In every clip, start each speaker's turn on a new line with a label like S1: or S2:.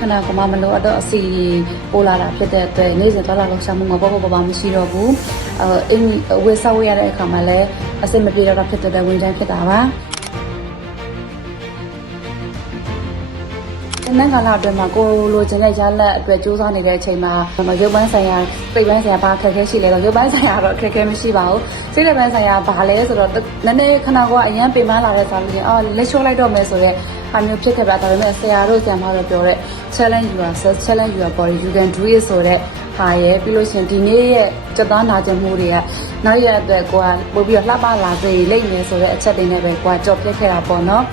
S1: ခဏကမှမလို့အတော့အစီပိုလာတာဖြစ်တဲ့အတွက်နေ့စဉ်သွားလာလောက်ရှာမှုမှာပေါ့ပေါ့ပါပါမရှိတော့ဘူးအဲအင်းဝေဆောက်ရတဲ့အခါမှာလည်းအဆင်မပြေတော့တာဖြစ်တဲ့ဝင်တိုင်းဖြစ်တာပါတနင်္ဂနွေအတွင်းမှာကိုလိုချင်တဲ့ရလက်အတွက်စူးစမ်းနေတဲ့အချိန်မှာရုပ်ပိုင်းဆိုင်ရာပိတ်ပိုင်းဆိုင်ရာဘာအခက်အခဲရှိလဲတော့ရုပ်ပိုင်းဆိုင်ရာတော့အခက်အခဲမရှိပါဘူးစိတ်လက်ပိုင်းဆိုင်ရာဘာလဲဆိုတော့နည်းနည်းခဏကအရန်ပင်ပန်းလာတဲ့စားလို့ရင်အော်လက်လျှော့လိုက်တော့မယ်ဆိုတော့ ဟာမျိုးဖြစ်ခဲ့ပါဒါပေမဲ့ဆရာတို့ဆရာမတို့ပြောတဲ့ challenge yourself challenge your body you can do it ဆိုတဲ့ဟာရဲ့ပြီးလို့ရှရင်ဒီနေ့ရဲ့စက်သားနာကျင်မှုတွေကနောက်ရက်အတွက်ကိုကပို့ပြီးတော့လှပလာစေလိမ့်မယ်ဆိုတဲ့အချက်တွေနဲ့ပဲကိုကကြော်ပြစ်ခဲ့တာပေါ့နော်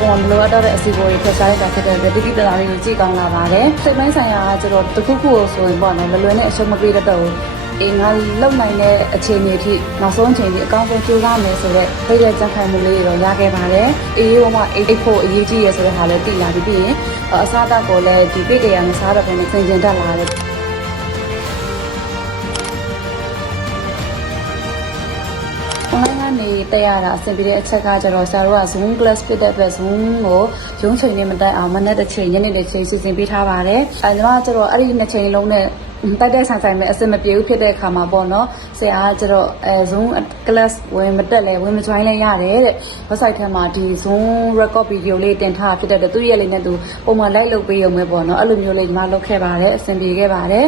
S1: ခဏကမလိုအပ်တော့တဲ့အစီအပေါ်တွေဖျက်ရှားလိုက်တာဖြစ်တဲ့အတွက်တိတိတလာလေးကိုကြည့်ကောင်းလာပါတယ်စိတ်ပိုင်းဆိုင်ရာကကျတော့တစ်ခုခုကိုဆိုရင်ပေါ့နော်မလွယ်နဲ့အရှုံးမပေးတတ်တော့ဘူးအေးငါလုံနိုင်တဲ့အခြေအနေအထိနောက်ဆုံးအချိန်ကြီးအကောင်းဆုံးကြိုးစားမယ်ဆိုတော့ဖိတဲ့ကြံခိုင်မှုလေးတွေတော့ရခဲ့ပါတယ်အေးရောမှအိတ်ဖို့အရေးကြီးရဆိုတဲ့ဟာလည်းသိလာပြီးပြီးရင်အစားအသောက်ကိုလည်းဒီပိတ်တွေကမစားတော့ဘဲနဲ့သင်ကျင်တတ်လာတယ် ကနေတက်ရတာအဆင်ပြေတဲ့အချက်ကကျတော့ဆရာတို့က Zoom class ဖြစ်တဲ့အတွက် Zoom ကိုရုံးချိန်နဲ့မတက်အောင်မနေ့တစ်ချိန်ညနေတစ်ချိန်စီစဉ်ပေးထားပါတယ်။အဲဒီတော့ကျတော့အဲ့ဒီနှစ်ချိန်လုံးနဲ့တက်တဲ့ဆိုင်ဆိုင်ပဲအဆင်မပြေဘူးဖြစ်တဲ့အခါမှာပေါ့နော်ဆရာကကျတော့အဲ Zoom class ဝင်မတက်လဲဝင်မ join လဲရတယ်တဲ့ website ထဲမှာဒီ Zoom record video လေးတင်ထားဖြစ်တဲ့အတွက်သူ့ရဲ့လေးနဲ့သူပုံမှန် live လုပ်ပေးရုံပဲပေါ့နော်အဲ့လိုမျိုးလေးညီမလုပ်ခဲ့ပါတယ်အဆင်ပြေခဲ့ပါတယ်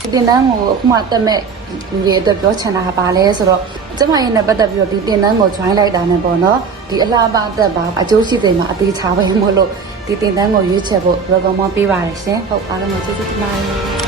S1: ဒီတင်တန်းကိုအခုမှတက်မဲ့ လူတွေအတွက်ပြောချင်တာကပါလဲဆိုတော့ကျမရဲ့နဲ့ပတ်သက်ပြီးတော့ဒီတင်တန်းကို join လိုက်တာနဲ့ပေါ့နော်ဒီအလားပါတက်ပါအကျိုးရှိတယ်မှာအသေးချပဲမို့လို့ဒီတင်တန်းကိုရွေးချယ်ဖို့ recommend ပေးပါတယ်ရှင်ဟုတ်အားလုံးကိုကျေးဇူးတင်ပါတယ်